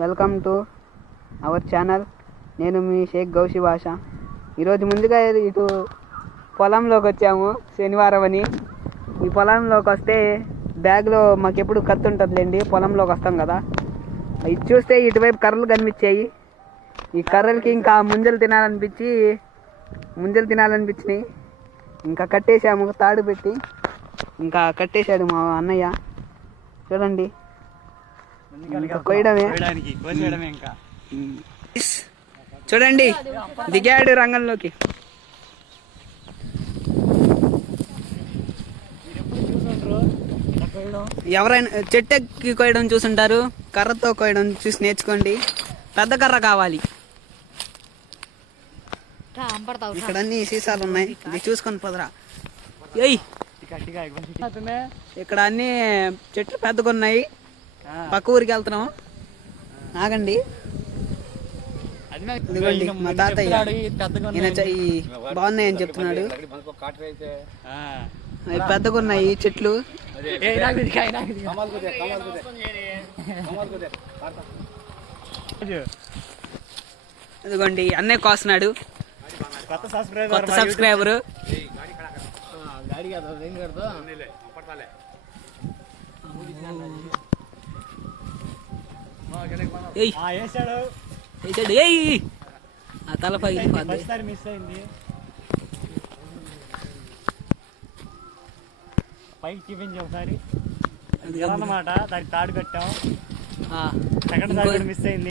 Welcome to our channel. నేను మీ షేక్ గౌషి భాష. ఈరోజు ముందుగా ఇటు పొలంలోకి వచ్చాము, శనివారం అని. ఈ పొలంలోకి వస్తే బ్యాగ్లో మాకు ఎప్పుడు కత్తి ఉంటుందిలేండి, పొలంలోకి వస్తాం కదా. ఇది చూస్తే ఇటువైపు కర్రలు కనిపించాయి. ఈ కర్రలకి ఇంకా ముంజలు తినాలనిపించినాయి. ఇంకా కట్టేసాము, తాడు పెట్టి ఇంకా కట్టేశాడు మా అన్నయ్య. చూడండి, చూడండి దిగాడు రంగంలోకి. ఎవరైనా చెట్టు ఎక్కి కోయడం చూసుంటారు, కర్రతో కోయడం చూసి నేర్చుకోండి. పెద్ద కర్ర కావాలి. ఇక్కడ అన్ని సీసాలు ఉన్నాయి, ఇది చూసుకొని పదరా. ఇక్కడ అన్ని చెట్లు పెద్దగా ఉన్నాయి. పక్క ఊరికి వెళ్తున్నాం, ఆగండి. ఇదిగోండి మా తాతయ్య, బాగున్నాయని చెప్తున్నాడు. పెద్దగా ఉన్నాయి చెట్లు. ఇదిగోండి అన్నయ్య కోస్తున్నాడు, కొత్త సబ్స్క్రైబరు. తల పైకి చూపించి ఒకసారి అన్నమాట. దానికి తాడు కట్టాం, సెకండ్ తాడు మిస్ అయింది.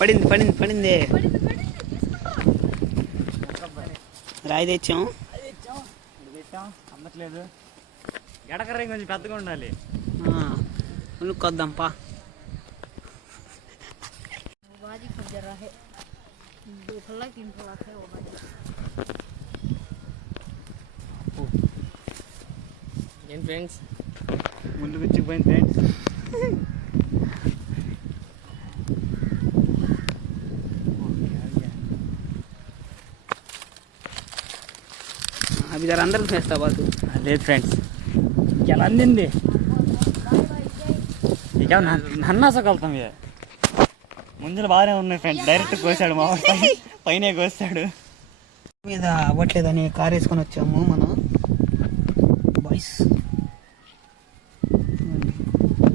పడింది రాయి తెచ్చాం, అమ్మట్లేదు. ఎడకర్ర కొంచెం పెద్దగా ఉండాలి. కొద్దాంపా. ఏం ఫ్రెండ్స్, ముందుకు వచ్చిపోయింది ఫ్రెండ్స్. అవి జర అందరికి వేస్తా బాసు. లేదు ఫ్రెండ్స్, ఎలా అందింది ఇక నన్నాసగలుగుతాం. ఇక ముందులు బాగానే ఉన్నాయి ఫ్రెండ్స్. డైరెక్ట్ కోసాడు మా పైన కోస్తాడు. మీద అవ్వట్లేదని కారు వేసుకొని వచ్చాము మనం బాయ్స్.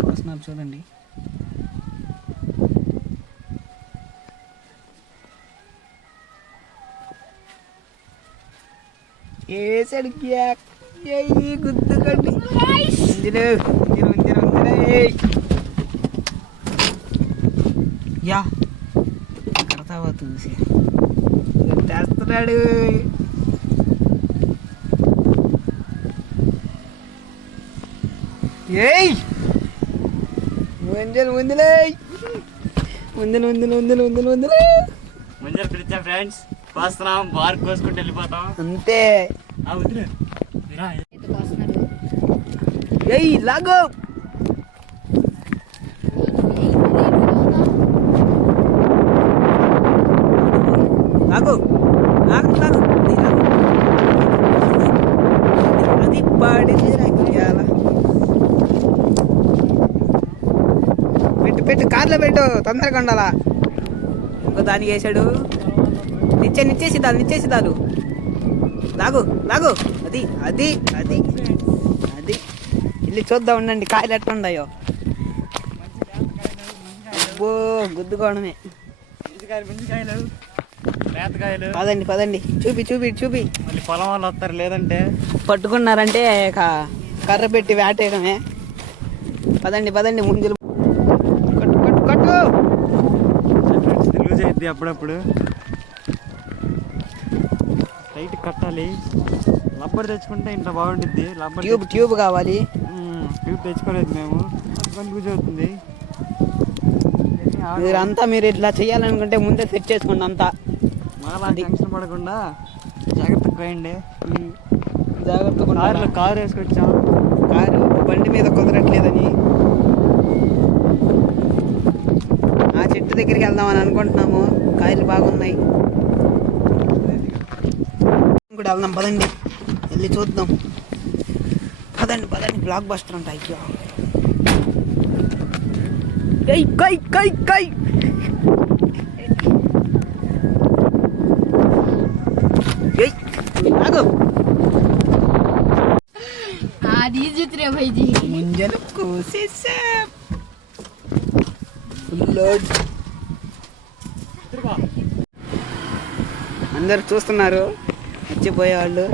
కోస్తున్నారు చూడండి. వేసాడు గుద్దుకోండి. యా కడతావా చూసి చేస్తున్నాడు. ఏయ్ ముంజలు పిలిచాం ఫ్రెండ్స్, కోస్తున్నాం. బార్ కోసుకుంటూ వెళ్ళిపోతాం అంతే. ఏయ్ లాగో అది పడింది. పెట్టు కార్లో పెట్టు, తొందరగా ఉండాలా. ఇంకో దానికి వేసాడు. నిచ్చేసి దాలు లాగు. అది అది అది అది వెళ్ళి చూద్దాం, ఉండండి కాయలు ఎట్లా ఉన్నాయో. అబ్బో గుద్దుకోవడమే. పదండి చూపి. మళ్ళీ పొలం వాళ్ళు వస్తారు, లేదంటే పట్టుకున్నారంటే కర్ర పెట్టి వేటేయడమే. పదండి ముందులు కట్టు. లూజ్ అయిద్ది అప్పుడప్పుడు, టైట్ కట్టాలి. రబ్బర్ తెచ్చుకుంటే ఇంత బాగుంటుంది. ట్యూబ్ కావాలి. ట్యూబ్ తెచ్చుకోలేదు మేము, లూజ్ అవుతుంది. మీరు ఇట్లా చేయాలనుకుంటే ముందే సెట్ చేసుకోండి అంతా. మళ్ళీ టెన్షన్ పడకుండా జాగ్రత్తగా పోయండి. జాగ్రత్తగా కారు వేసుకొచ్చాం. కారు బండి మీద కుదరట్లేదని ఆ చెట్టు దగ్గరికి వెళ్దామని అనుకుంటున్నాము. కాయలు బాగున్నాయి. కూడా వెళ్దాం, పదండి వెళ్ళి చూద్దాం. పదండి పదండి, బ్లాక్ బస్టర్ అంట. అయ్యో కై కై కై కై ముంజలు కోసేసా. అందరు చూస్తున్నారు మర్చిపోయేవాళ్ళు.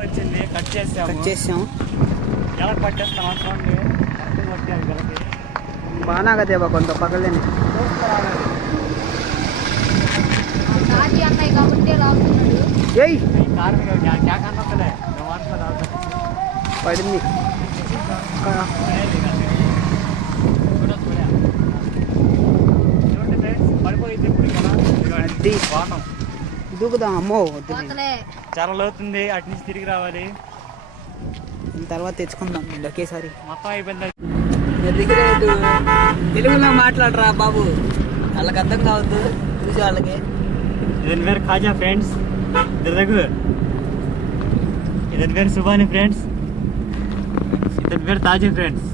వచ్చింది, కట్ చేసాం. ఎలా పట్టేస్తాం అనుకోండి, పట్టాలి గెలకి. బాగా కదేవా కొంత పగలేని ఏయ్ పడింది. అది దూకుదాం. అమ్మో వద్దు, చాలా లోతుంది, అటు నుంచి తిరిగి రావాలి. తర్వాత తెచ్చుకుందాం ఒకేసారి. మొత్తం అయిపోయింది. తెలుగులో మాట్లాడరా బాబు, వాళ్ళకి అర్థం కావద్దు చూసే వాళ్ళకి. ఇదని పేరు ఖాజా ఫ్రెండ్స్, దగ్గర ఇదని పేరు సుబాని ఫ్రెండ్స్, ఇతని పేరు తాజీ ఫ్రెండ్స్.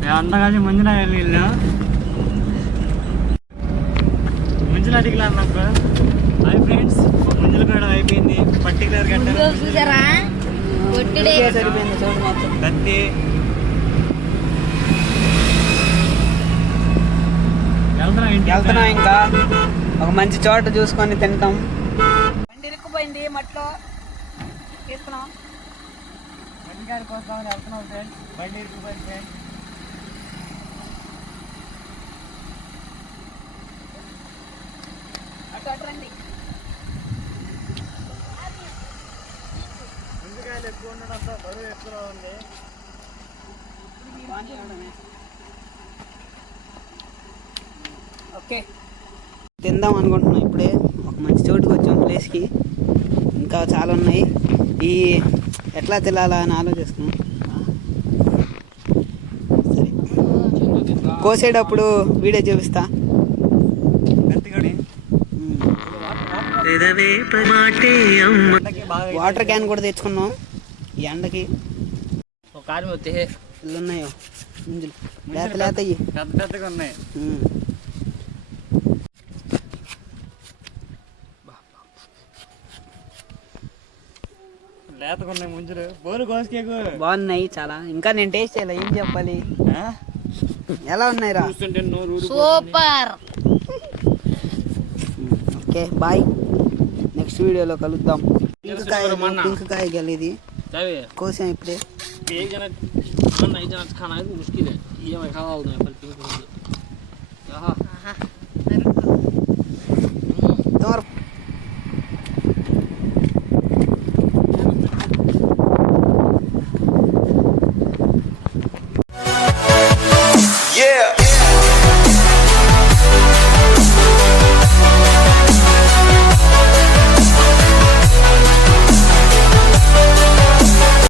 మేము అంతా కలిసి ముంజులా వెళ్ళి ముంజులా దిగలా నాకు. హాయ్ ఫ్రెండ్స్, ముంజులు కూడా అయిపోయింది. పర్టికులర్ గంట సరిపోయింది చూడు మొత్తం. కత్తి వెళ్తున్నాం, ఇంకా ఒక మంచి చోట చూసుకొని తింటాం. బండి ఇరుక్కుపోయింది మట్లో, తీసుకున్నాం. బండి గారి కోసం వెళ్తున్నాం ఫ్రెండ్స్. బండి ఇరుక్కుపోయింది ఫ్రెండ్స్. అటు రండి. ముందుకాయలు ఎక్కువ ఉండడంతో బరువు ఎక్కువ ఉంది. ఓకే, తిందాం అనుకుంటున్నాం. ఇప్పుడే ఒక మంచి చోటుకి వచ్చాం ప్లేస్కి. ఇంకా చాలా ఉన్నాయి. ఈ ఎట్లా తినాలా అని ఆలోచిస్తున్నాం. సరే, కోసేటప్పుడు వీడియో చూపిస్తా. వాటర్ క్యాన్ కూడా తెచ్చుకున్నాం ఈ ఎండకి. ఇల్లు ఉన్నాయో ముంజులు, లేత లేతయ్యి పెద్ద పెద్దగా ఉన్నాయి. లేతగా ఉన్నాయి ముంజులు. బోలు కోసుకేకు బాగున్నాయి చాలా. ఇంకా నేను టేస్ట్ చేయాలి, ఏం చెప్పాలి. ఎలా ఉన్నాయి రా? సూపర్. ఓకే బాయ్, నెక్స్ట్ వీడియోలో కలుద్దాం. పింక్ కాయ గెలిది కోసాం ఇప్పుడే. एक जना नहीं जना खाना है तो मुश्किल है। ये मैं खावा हूँ पिंक।